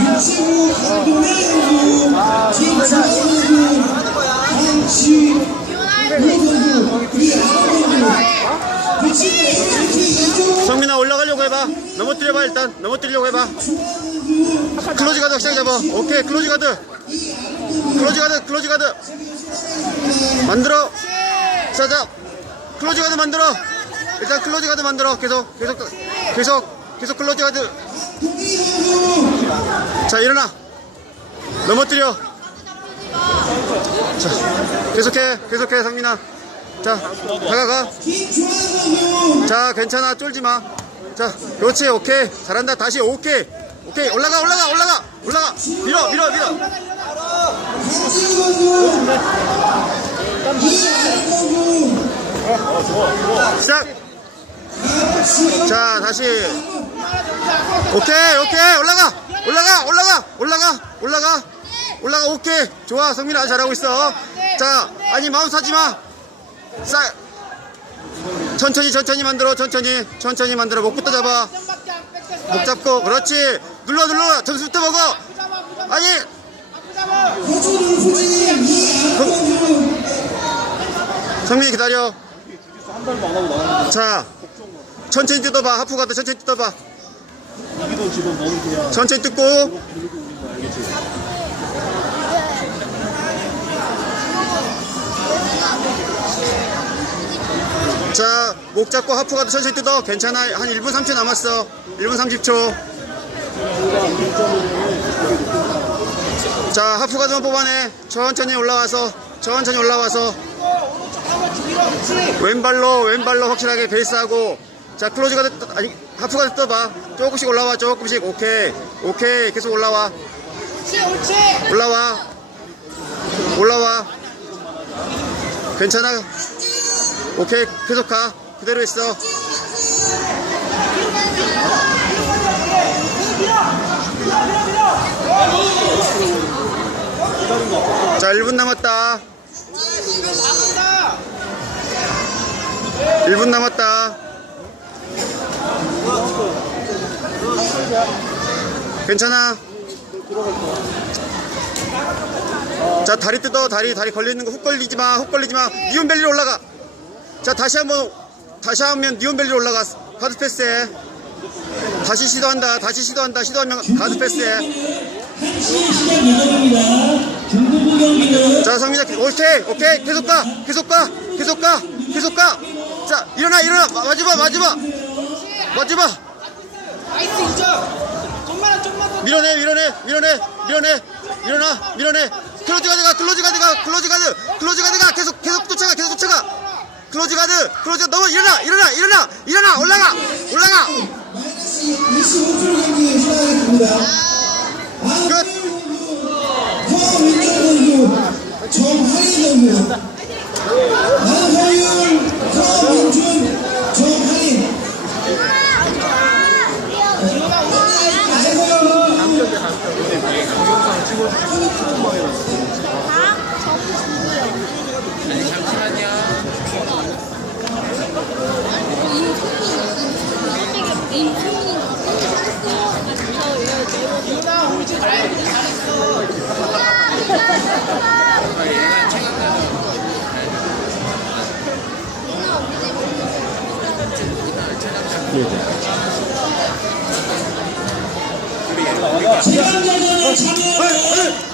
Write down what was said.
육지구 강동현구 김주환구 강지우선구 우리 아홉구 그 친구 이렇게 이쪽 성민아 올라가려고 해봐. 넘어뜨려봐 일단. 넘어뜨리려고 해봐. 클로즈 가드 시작 잡아. 오케이 클로즈 가드. 클로즈 가드 클로즈 가드. 만들어. 시작. 클로즈 가드 만들어. 일단 클로즈 가드 만들어. 계속 계속 계속 계속 클로즈 가드. 자 일어나. 넘어뜨려. 자 계속해 계속해 성민아. 자 다가가. 자 괜찮아 쫄지 마. 자 그렇지 오케이 잘한다 다시 오케이 오케이 올라가 올라가 올라가 올라가 밀어 밀어 밀어 시작. 자 다시. 오케이 오케이. 올라가. 올라가 올라가 올라가 올라가. 올라가 오케이. 좋아 성민아 잘하고 있어. 자 아니 마우스 하지 마. 자 천천히 천천히 만들어 천천히. 천천히 만들어. 목부터 잡아. 목 잡고. 그렇지. 눌러 눌러. 점수부터 먹어. 아니. 성민이 기다려. 자 천천히 뜯어봐 하프 가드 천천히 뜯어봐 천천히 뜯고? 자, 목 잡고 하프가드 천천히 뜯어. 괜찮아. 한 1분 30초 남았어. 1분 30초. 자, 하프 가드만 뽑아내. 천천히 올라와서, 천천히 올라와서. 왼발로, 왼발로 확실하게 베이스하고. 자, 클로즈가드, 뜯- 아니, 하프가드 뜯어봐. 조금씩 올라와, 조금씩. 오케이. 오케이. 계속 올라와. 올라와. 올라와. 괜찮아. 오케이 계속 가 그대로 있어 자 1분 남았다 1분 남았다 괜찮아? 자 다리 뜯어. 다리 다리 걸리는 거 훅 걸리지 마 훅 걸리지 마. 이온벨리로 올라가. 자 다시 한 번 다시 하면 니온밸리로 올라가. 가드 패스해. 다시 시도한다. 다시 시도한다. 시도하면 가드 패스해. 1시 시작 예정입니다. 중부부 경기는 자 성민아 오케이. 오케이. 계속 가. 계속 가. 계속 가. 계속 가 자 일어나. 일어나. 마- 마지막 마지막. 마지막 나이스 2점 좀만 좀만 더. 밀어내 밀어내 밀어내 밀어내. 일어나 밀어내. 클로즈 가드가 클로즈 가드가 클로즈 가드 클로즈 가드가. 계속 계속 쫓아가 계속 쫓아가. 클로즈 가드 클로즈. 넘어 일어나 일어나 일어나 일어나 올라가 올라가. 마이너스 25초 경기 시작하겠습니다. 끝 서민철 선수, 정하린 선수, 네네. 지방자전에 참여하는